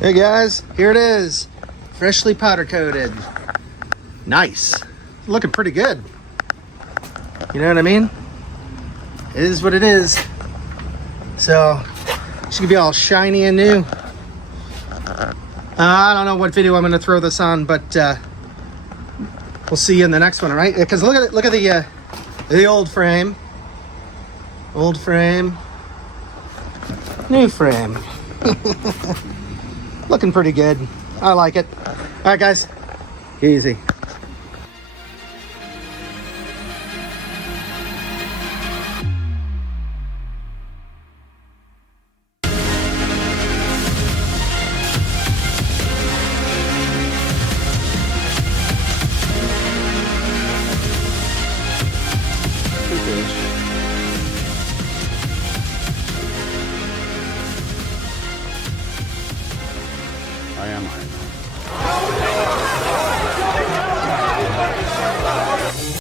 Hey guys, here it is. Freshly powder coated. Nice. Looking pretty good. You know what I mean? It is what it is. So, it should be all shiny and new. I don't know what video I'm going to throw this on, but we'll see you in the next one, all right? Because look at the old frame. Old frame. New frame. Looking pretty good. I like it. All right, guys. Easy. I am Iron Man.